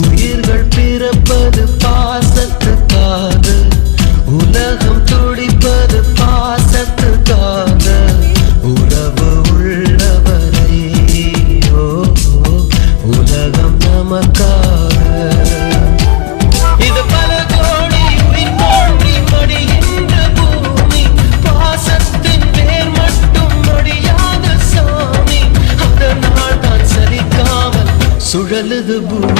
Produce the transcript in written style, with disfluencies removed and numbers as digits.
உயிர்கள் பிறப்பது பாசத்துக்காக, உலகம் துடிப்பது பாசத்துக்காக, உறவு உள்ளவரை உலகம் நமக்காக. இது பல கோடி உயிர் தோன்றி மடிகின்ற பூமி, பாசத்தின் பேர் மட்டும் மடியாத சாமி. அதனால் தான் சலிக்காமல் சுழலுது பூமி.